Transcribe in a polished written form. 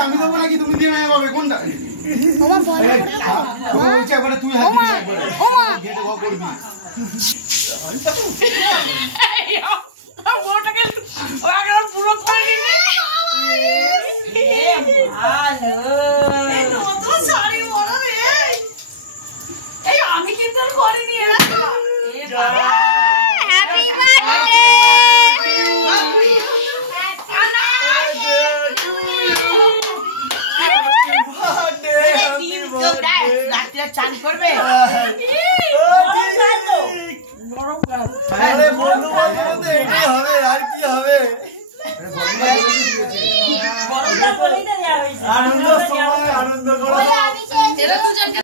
আমি দেবো নাকি তুমি দিয়ে নেবে কোনটা তুই আমি কিন্তু করিনি চান করবে আর কি হবে